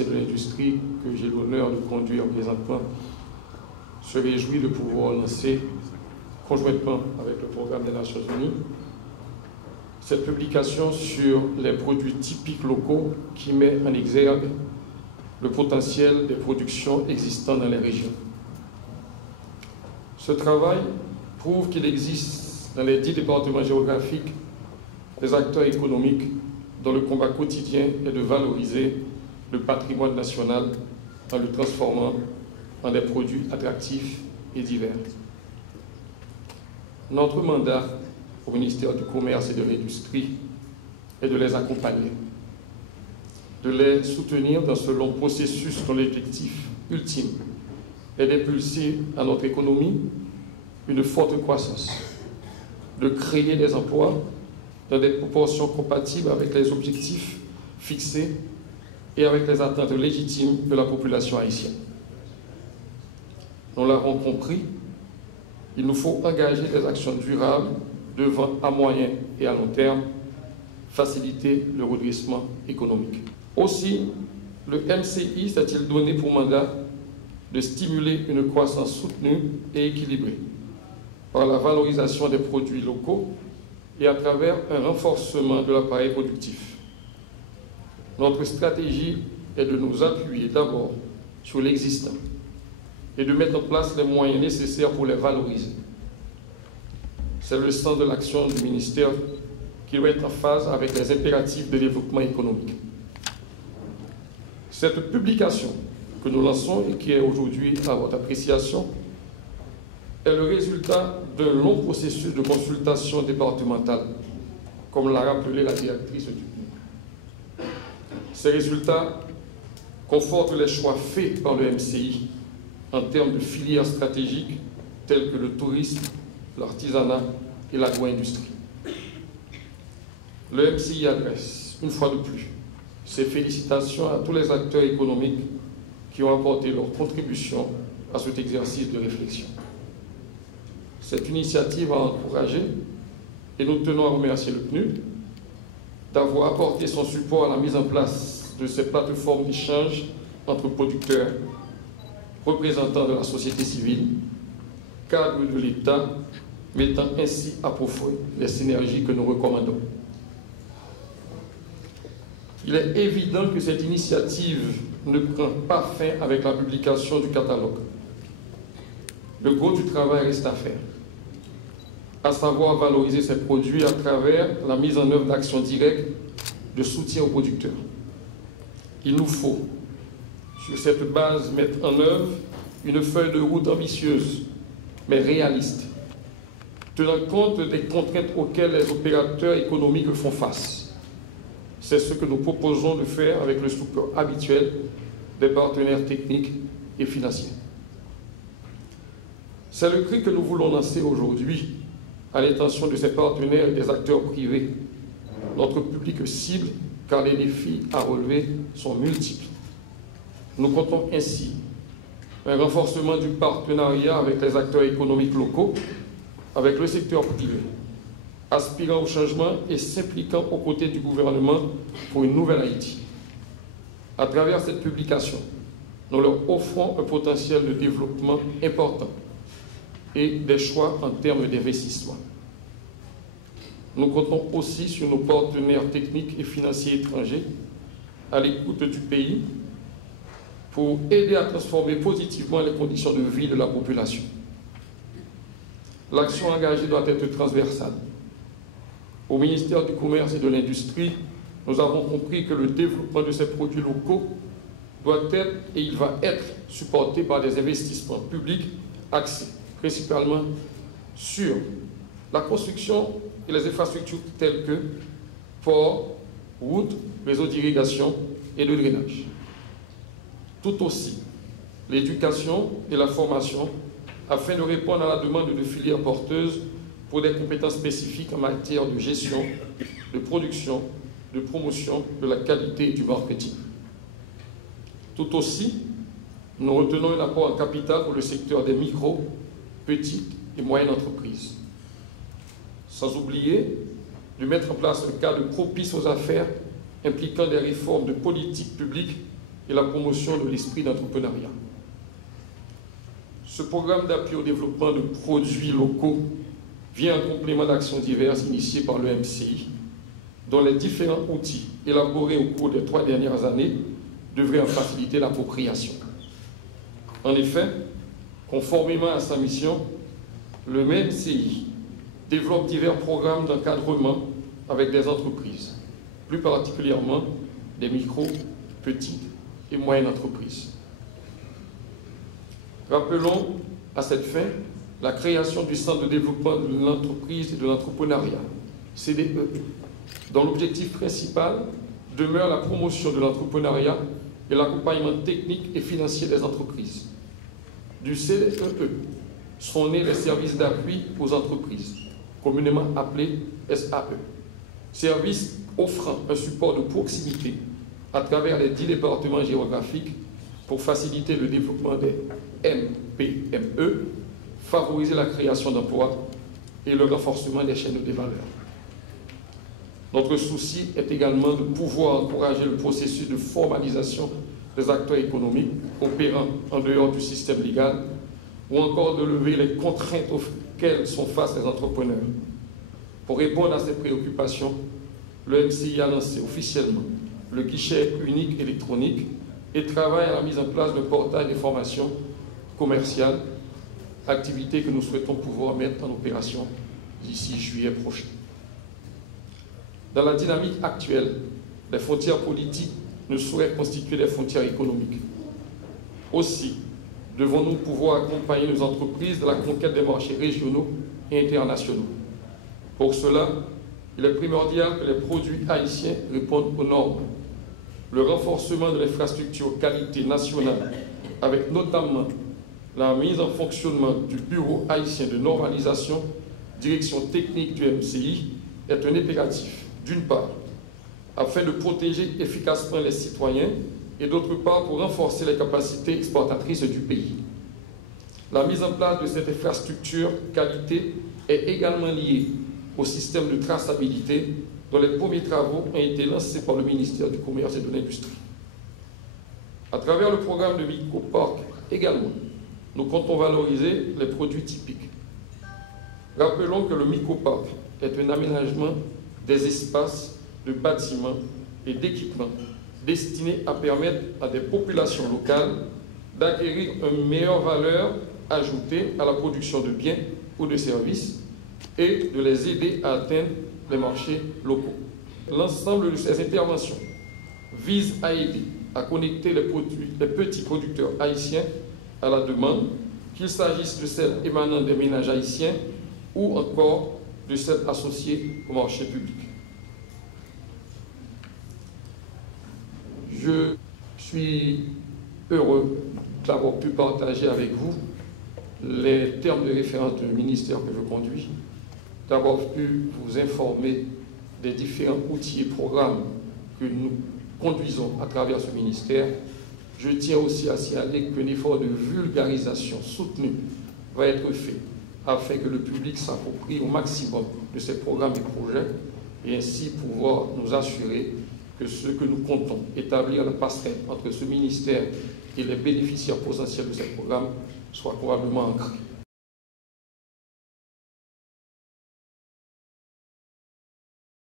et de l'industrie que j'ai l'honneur de conduire présentement se réjouit de pouvoir lancer conjointement avec le programme des Nations Unies cette publication sur les produits typiques locaux qui met en exergue le potentiel des productions existantes dans les régions. Ce travail prouve qu'il existe dans les 10 départements géographiques des acteurs économiques dont le combat quotidien est de valoriser le patrimoine national en le transformant en des produits attractifs et divers. Notre mandat au ministère du Commerce et de l'Industrie est de les accompagner, de les soutenir dans ce long processus dont l'objectif ultime est d'impulser à notre économie une forte croissance, de créer des emplois dans des proportions compatibles avec les objectifs fixés et avec les attentes légitimes de la population haïtienne. Nous l'avons compris, il nous faut engager des actions durables devant, à moyen et à long terme, faciliter le redressement économique. Aussi, le MCI s'est-il donné pour mandat de stimuler une croissance soutenue et équilibrée par la valorisation des produits locaux et à travers un renforcement de l'appareil productif. Notre stratégie est de nous appuyer d'abord sur l'existant et de mettre en place les moyens nécessaires pour les valoriser. C'est le sens de l'action du ministère qui doit être en phase avec les impératifs de développement économique. Cette publication que nous lançons et qui est aujourd'hui à votre appréciation est le résultat d'un long processus de consultation départementale, comme l'a rappelé la directrice du PNUD. Ces résultats confortent les choix faits par le MCI en termes de filières stratégiques telles que le tourisme, l'artisanat et l'agro-industrie. Le MCI adresse, une fois de plus, ses félicitations à tous les acteurs économiques qui ont apporté leur contribution à cet exercice de réflexion. Cette initiative a encouragé, et nous tenons à remercier le PNUD, d'avoir apporté son support à la mise en place de ces plateformes d'échange entre producteurs, représentants de la société civile, cadres de l'État, mettant ainsi à profit les synergies que nous recommandons. Il est évident que cette initiative ne prend pas fin avec la publication du catalogue. Le gros du travail reste à faire, à savoir valoriser ces produits à travers la mise en œuvre d'actions directes de soutien aux producteurs. Il nous faut, sur cette base, mettre en œuvre une feuille de route ambitieuse, mais réaliste, tenant compte des contraintes auxquelles les opérateurs économiques font face. C'est ce que nous proposons de faire avec le support habituel des partenaires techniques et financiers. C'est le cri que nous voulons lancer aujourd'hui à l'intention de ces partenaires et des acteurs privés, notre public cible, car les défis à relever sont multiples. Nous comptons ainsi un renforcement du partenariat avec les acteurs économiques locaux, avec le secteur privé, aspirant au changement et s'impliquant aux côtés du gouvernement pour une nouvelle Haïti. À travers cette publication, nous leur offrons un potentiel de développement important et des choix en termes d'investissement. Nous comptons aussi sur nos partenaires techniques et financiers étrangers à l'écoute du pays pour aider à transformer positivement les conditions de vie de la population. L'action engagée doit être transversale. Au ministère du Commerce et de l'Industrie, nous avons compris que le développement de ces produits locaux doit être et il va être supporté par des investissements publics axés principalement sur la construction et les infrastructures telles que ports, routes, réseaux d'irrigation et de drainage. Tout aussi, l'éducation et la formation afin de répondre à la demande de filières porteuses pour des compétences spécifiques en matière de gestion, de production, de promotion, de la qualité et du marketing. Tout aussi, nous retenons un apport en capital pour le secteur des micro, petites et moyennes entreprises. Sans oublier de mettre en place un cadre propice aux affaires impliquant des réformes de politique publique et la promotion de l'esprit d'entrepreneuriat. Ce programme d'appui au développement de produits locaux vient en complément d'actions diverses initiées par le MCI, dont les différents outils élaborés au cours des 3 dernières années devraient en faciliter l'appropriation. En effet, conformément à sa mission, le MCI développe divers programmes d'encadrement avec des entreprises, plus particulièrement des micro, petites et moyennes entreprises. Rappelons à cette fin la création du Centre de développement de l'entreprise et de l'entrepreneuriat, CDE, dont l'objectif principal demeure la promotion de l'entrepreneuriat et l'accompagnement technique et financier des entreprises. Du CDE sont nés les services d'appui aux entreprises, communément appelés SAE, services offrant un support de proximité à travers les 10 départements géographiques pour faciliter le développement des MPME, favoriser la création d'emplois et le renforcement des chaînes de valeur. Notre souci est également de pouvoir encourager le processus de formalisation des acteurs économiques opérant en dehors du système légal ou encore de lever les contraintes auxquelles sont face les entrepreneurs. Pour répondre à ces préoccupations, le MCI a lancé officiellement le guichet unique électronique et travaille à la mise en place d'un portail d'information commerciale, activité que nous souhaitons pouvoir mettre en opération d'ici juillet prochain. Dans la dynamique actuelle, les frontières politiques ne sauraient constituer des frontières économiques. Aussi, devons-nous pouvoir accompagner nos entreprises dans la conquête des marchés régionaux et internationaux. Pour cela, il est primordial que les produits haïtiens répondent aux normes. Le renforcement de l'infrastructure qualité nationale, avec notamment la mise en fonctionnement du Bureau haïtien de normalisation, direction technique du MCI, est un impératif, d'une part, afin de protéger efficacement les citoyens et d'autre part pour renforcer les capacités exportatrices du pays. La mise en place de cette infrastructure qualité est également liée au système de traçabilité dont les premiers travaux ont été lancés par le ministère du Commerce et de l'Industrie. À travers le programme de Microparc également, nous comptons valoriser les produits typiques. Rappelons que le Microparc est un aménagement des espaces de bâtiments et d'équipements destinés à permettre à des populations locales d'acquérir une meilleure valeur ajoutée à la production de biens ou de services et de les aider à atteindre les marchés locaux. L'ensemble de ces interventions vise à aider à connecter les petits producteurs haïtiens à la demande, qu'il s'agisse de celles émanant des ménages haïtiens ou encore de celles associées au marché public. Je suis heureux d'avoir pu partager avec vous les termes de référence du ministère que je conduis, d'avoir pu vous informer des différents outils et programmes que nous conduisons à travers ce ministère. Je tiens aussi à signaler qu'un effort de vulgarisation soutenu va être fait afin que le public s'approprie au maximum de ces programmes et projets et ainsi pouvoir nous assurer que ce que nous comptons établir la passerelle entre ce ministère et les bénéficiaires potentiels de ces programmes soit probablement ancré.